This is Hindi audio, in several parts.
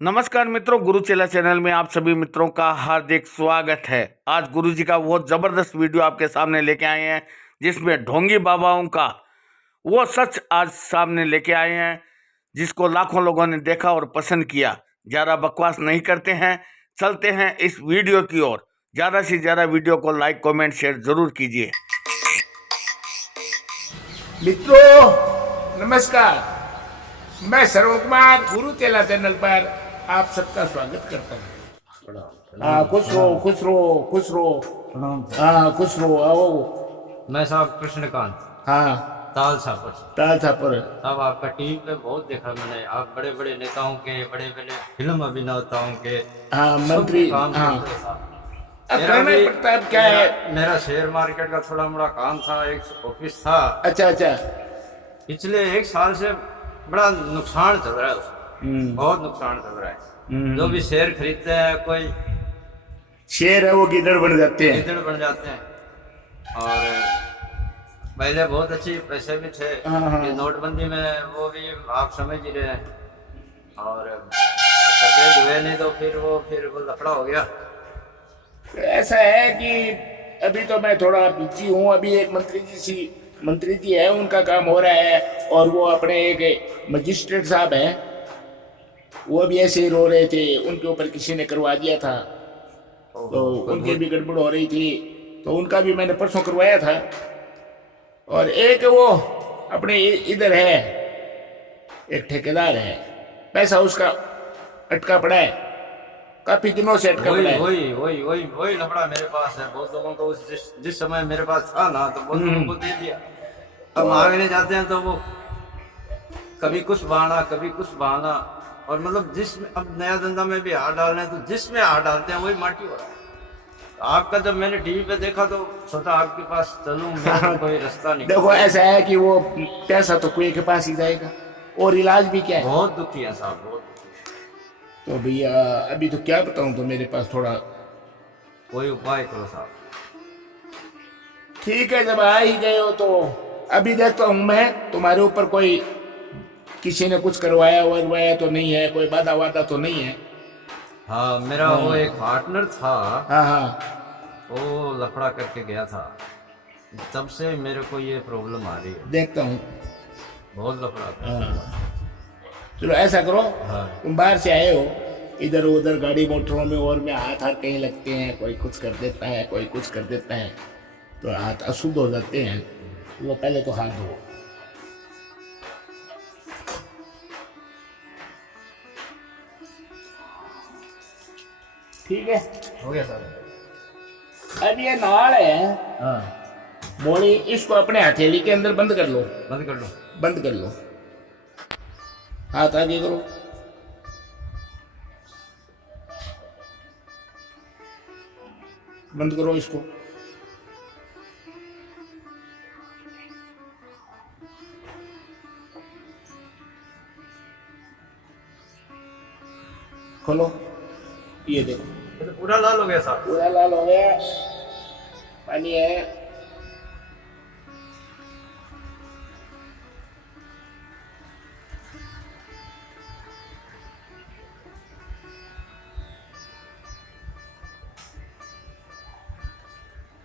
नमस्कार मित्रों, गुरु चेला चैनल में आप सभी मित्रों का हार्दिक स्वागत है। आज गुरु जी का वो जबरदस्त वीडियो आपके सामने लेके आए हैं जिसमें ढोंगी बाबाओं का वो सच आज सामने लेके आए हैं जिसको लाखों लोगों ने देखा और पसंद किया। ज़्यादा बकवास नहीं करते हैं, चलते हैं इस वीडियो की ओर। ज़्यादा से ज़्यादा वीडियो को लाइक कमेंट शेयर जरूर कीजिए। मित्रों नमस्कार, मैं श्रवण कुमार गुरु चेला चैनल पर आप सबका स्वागत करता हूँ। खुश रहो खुश रहो खुश रहो। हाँ खुश रहो। आओ। मैं साहब कृष्णकांत हाँ ताल छापर ताल छापर। साहब आपका टीवी पे बहुत देखा मैंने। आप बड़े बड़े नेताओं के, बड़े बड़े फिल्म अभिनेताओं के हाँ मंत्री। काम हाँ करते हैं साहब। अब मेरा करना ही भी- पड़ता है। अब क्या है। मेरा शेयर मार्केट का थोड़ा मोड़ा काम था, एक ऑफिस था। अच्छा अच्छा। पिछले एक साल से बड़ा नुकसान चल रहा है उसमें, बहुत नुकसान चल रहा है। जो भी शेयर खरीदते हैं कोई शेर है वो गिदड़ बन जाते हैं। गिदड़ बन जाते हैं। और पहले बहुत अच्छी पैसे भी थे। हाँ। ये नोटबंदी में वो भी आप समझ ही रहे हैं। और सफेद हुए नहीं तो फिर वो लफड़ा हो गया। तो ऐसा है कि अभी तो मैं थोड़ा बिजी हूँ। अभी एक मंत्री जी है, उनका काम हो रहा है। और वो अपने एक मजिस्ट्रेट साहब हैं, वो भी ऐसे ही रो रहे थे। उनके ऊपर किसी ने करवा दिया था, तो उनकी भी गड़बड़ हो रही थी, तो उनका भी मैंने परसों करवाया था। और एक वो अपने इधर है, एक ठेकेदार है, पैसा उसका अटका पड़ा है, काफी दिनों से अटका पड़ा है। वही लफड़ा मेरे पास है। बहुत लोगों को जिस समय मेरे पास था ना, तो बहुत लोगों को दे दिया। अब मांगने जाते हैं तो वो कभी कुछ बहाना कभी कुछ बहाना। और मतलब जिसमें अब नया धंधा में भी हाथ डाल रहे हैं, तो जिसमें हाथ डालते हैं वही माटी हो रहा है। तो आपका जब मैंने टीवी पे देखा तो सोचा आपके पास चलूं, मेरा तो कोई रास्ता नहीं। देखो ऐसा है कि वो पैसा तो कोई के पास ही जाएगा, और इलाज भी क्या है। बहुत दुखी है साहब, बहुत दुखी। तो भैया अभी तो क्या बताऊं, तो मेरे पास थोड़ा कोई उपाय करो साहब। ठीक है। जब आ ही गए हो तो अभी देखता हूँ मैं, तुम्हारे ऊपर कोई किसी ने कुछ करवाया वरवाया तो नहीं है, कोई बाधा वादा तो नहीं है। हाँ, मेरा वो एक पार्टनर था, हाँ हाँ वो लफड़ा करके गया था। तब से मेरे को ये प्रॉब्लम आ रही है, देखता हूँ। बहुत लफड़ा था। हाँ चलो ऐसा करो, हाँ। तुम बाहर से आए हो, इधर उधर गाड़ी मोटरों में और में हाथ हाथ कहीं लगते हैं, कोई कुछ कर देता है कोई कुछ कर देता है, तो हाथ अशुद्ध हो जाते हैं। वो पहले तो हाथ धो। ठीक है, हो गया साहब। अब ये नाल है हाँ, बोली, इसको अपने हथेली के अंदर बंद कर लो। बंद कर लो। बंद कर लो, हाथ आगे करो। बंद करो इसको। खोलो, ये देखो ये तो पूरा लाल हो गया साहब। पूरा लाल हो गया, पानी है।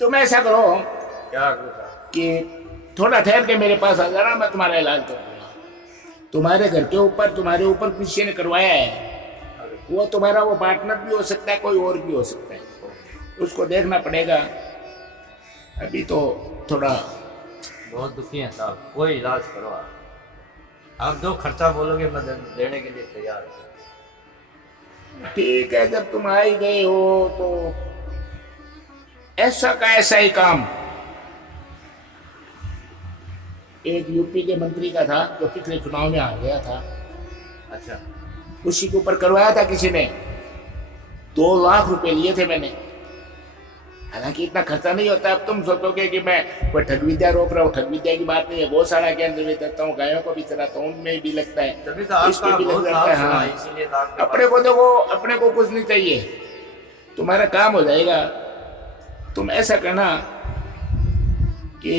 तुम ऐसा करो क्या करूँ साहब? कि थोड़ा ठहर के मेरे पास आ जाना, मैं तुम्हारा इलाज कर दूंगा। तुम्हारे घर के ऊपर, तुम्हारे ऊपर किसी ने करवाया है, वो तुम्हारा वो पार्टनर भी हो सकता है, कोई और भी हो सकता है, उसको देखना पड़ेगा। अभी तो थोड़ा बहुत दुखी है साहब, कोई इलाज करो आप। आप जो खर्चा बोलोगे मैं देने के लिए तैयार हूँ। ठीक है। जब तुम आ ही गए हो तो ऐसा का ऐसा ही काम एक यूपी के मंत्री का था, जो पिछले चुनाव में आ गया था। अच्छा, उसी के ऊपर करवाया था किसी ने। 2 लाख रुपए लिए थे मैंने। हालांकि इतना खर्चा नहीं होता। अब तुम सोचोगे कि मैं कोई ठग विद्या रोक रहा हूँ, ठग विद्या की बात नहीं है। गौशाला के अंदर भी करता हूँ, गायों को भी चराता हूँ, उनमें भी लगता है, तभी तो इसके आपका भी लग बहुत जाता नाम है। सुना, हाँ, इसीलिए तो आपके अपने को देखो, अपने को कुछ नहीं चाहिए, तुम्हारा काम हो जाएगा। तुम ऐसा करना कि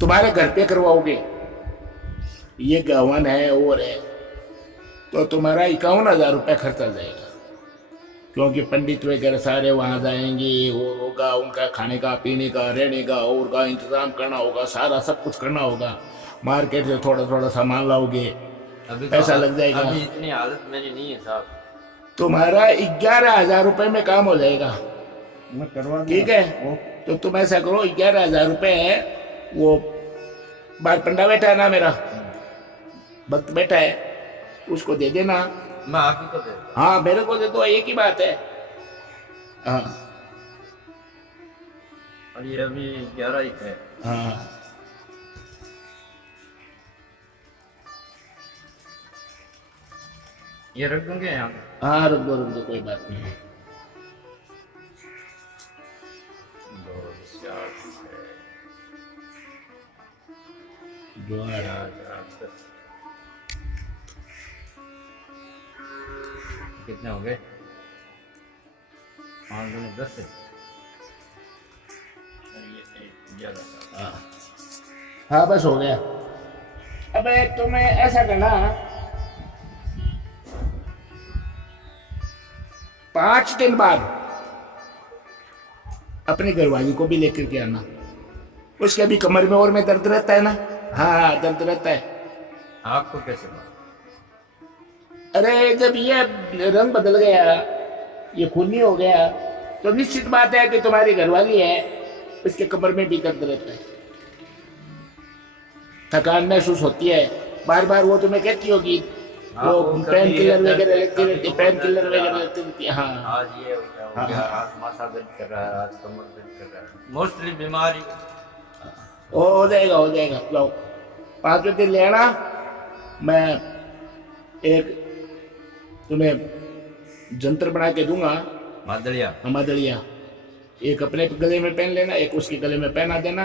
तुम्हारे घर पे करवाओगे, ये गहवन है और है, तो तुम्हारा 51,000 रुपये खर्चा जाएगा, क्योंकि पंडित वगैरह सारे वहाँ जाएंगे, वो होगा उनका खाने का, पीने का, रहने का और का इंतजाम करना होगा, सारा सब कुछ करना होगा। मार्केट से थोड़ा थोड़ा सामान लाओगे, अभी पैसा लग जाएगा। अभी इतनी हालत मेरी नहीं है साहब। तुम्हारा 11,000 रुपये में काम हो जाएगा, मैं करवा ठीक है। तो तुम ऐसा करो, 11,000 रुपये है, वो बाहर पंडा बैठा है ना, मेरा भक्त बैठा है, उसको दे देना। मैं आप ही को दे दूँ। हाँ मेरे को दे दो, एक ही बात है। हाँ और ये अभी 11 ही है। हाँ ये रख दूंगे यहाँ पे? हाँ, रुक दो, कोई बात नहीं। 2 4 जो आ रहा 6 10। कितने हो गए? 5 दूनी 10 है। और ये 11। हाँ हाँ, बस हो गया। अबे तुम्हें ऐसा करना, 5 दिन बाद अपनी घरवाली को भी लेकर के आना। उसके भी कमर में और में दर्द रहता है ना। हाँ दर्द रहता है। आपको कैसे पता? अरे जब ये रंग बदल गया, ये खूनी हो गया, तो निश्चित बात है कि तुम्हारी घरवाली है, उसके कमर में भी दर्द रहता है, थकान महसूस होती है, बार बार वो तुम्हें कहती होगी, वो पेन किलर वगैरह लेती रहती, पेन किलर वगैरह लेती रहती है। हाँ आज ये हो गया, आज माथा दर्द कर रहा है, आज कमर दर्द कर रहा है, मोस्टली बीमारी। हो जाएगा। लो 5 दिन ले आना, मैं एक तुम्हें जंतर बना के दूंगा, मादलिया। मादलिया। एक अपने गले में पहन लेना, एक उसके गले में पहना देना,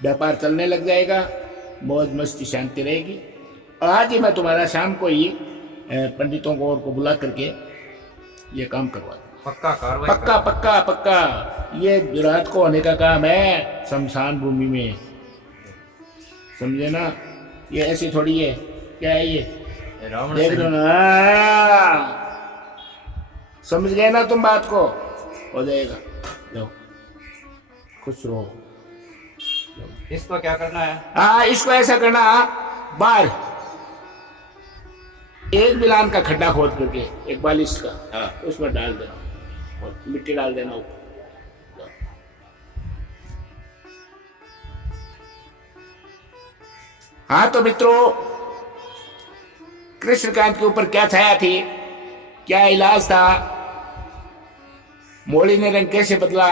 व्यापार चलने लग जाएगा, मौज मस्ती शांति रहेगी। आज ही मैं तुम्हारा शाम को ही पंडितों को और को बुला करके ये काम करवा दूंगा। पक्का कार्रवाई? पक्का। ये रात को होने का काम है, शमशान भूमि में, समझे ना। ये ऐसी थोड़ी है, क्या है ये, रावण देख लो ना, समझ गए ना तुम बात को। हो जाएगा, लो खुश रहो। इसको क्या करना है? हाँ इसको ऐसा करना, बाहर एक बिलान का खड्डा खोद करके, एक बालिश का, हाँ। उसमें डाल देना और मिट्टी डाल देना ऊपर। हाँ तो मित्रों, कृष्णकांत के ऊपर क्या छाया थी, क्या इलाज था, मोली ने रंग कैसे बदला,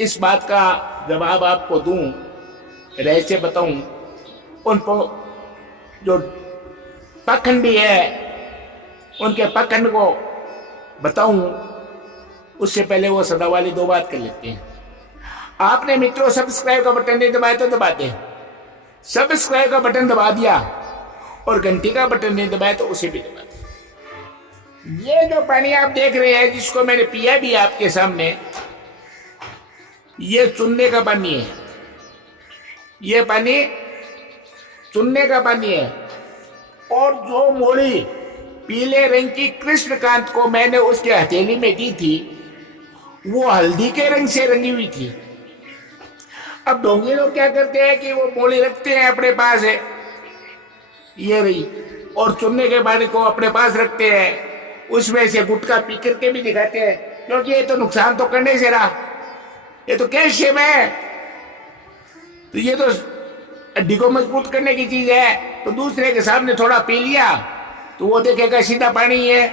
इस बात का जवाब आपको दूं, रहस्य बताऊं, उन जो पाखंडी है उनके पाखंड को बताऊं, उससे पहले वो सदा वाली 2 बात कर लेते हैं। आपने मित्रों सब्सक्राइब का बटन नहीं दबाया तो दबा दें, सब्सक्राइब का बटन दबा दिया और घंटी का बटन नहीं दबाया तो उसे भी दबा दें। ये जो पानी आप देख रहे हैं, जिसको मैंने पिया भी आपके सामने, ये चुनने का पानी है, ये पानी चुनने का पानी है। और जो मोड़ी पीले रंग की कृष्णकांत को मैंने उसके हथेली में दी थी, वो हल्दी के रंग से रंगी हुई थी। अब ढोंगी लोग क्या करते हैं कि वो मोड़ी रखते हैं अपने पास है, ये रही, और चुनने के पानी को अपने पास रखते हैं, उसमें से गुटखा पी करके भी दिखाते हैं, क्योंकि ये तो नुकसान तो करने से रहा, ये तो कैल्शियम है, तो ये तो हड्डी को मजबूत करने की चीज है। तो दूसरे के सामने थोड़ा पी लिया तो वो देखेगा सीधा पानी है।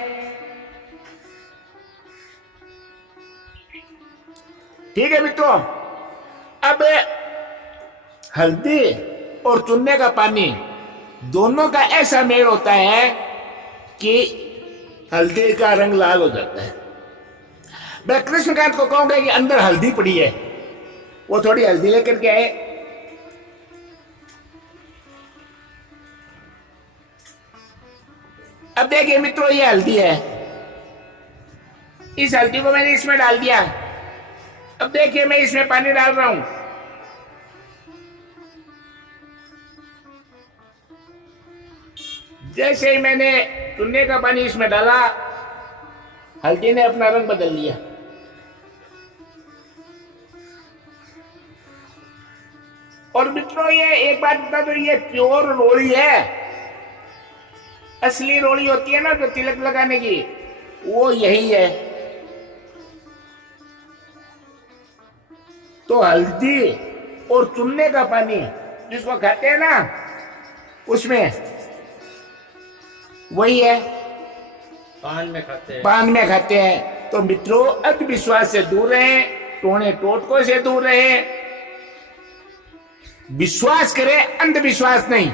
ठीक है मित्रों, अब हल्दी और चुनने का पानी दोनों का ऐसा मेल होता है कि हल्दी का रंग लाल हो जाता है। मैं कृष्णकांत को कहूंगा कि अंदर हल्दी पड़ी है, वो थोड़ी हल्दी लेकर के आए। अब देखिए मित्रों, ये हल्दी है, इस हल्दी को मैंने इसमें डाल दिया। अब देखिए मैं इसमें पानी डाल रहा हूं, जैसे ही मैंने चूने का पानी इसमें डाला, हल्दी ने अपना रंग बदल लिया। और मित्रों, ये एक बात बता दो, ये प्योर रोली है। असली रोली होती है ना जो तिलक लगाने की, वो यही है। तो हल्दी और चूने का पानी जिसको खाते हैं ना, उसमें वही है, पान में खाते हैं। पान में खाते हैं। तो मित्रों, अंधविश्वास से दूर रहें, टोने टोटकों से दूर रहें, विश्वास करें, अंधविश्वास नहीं।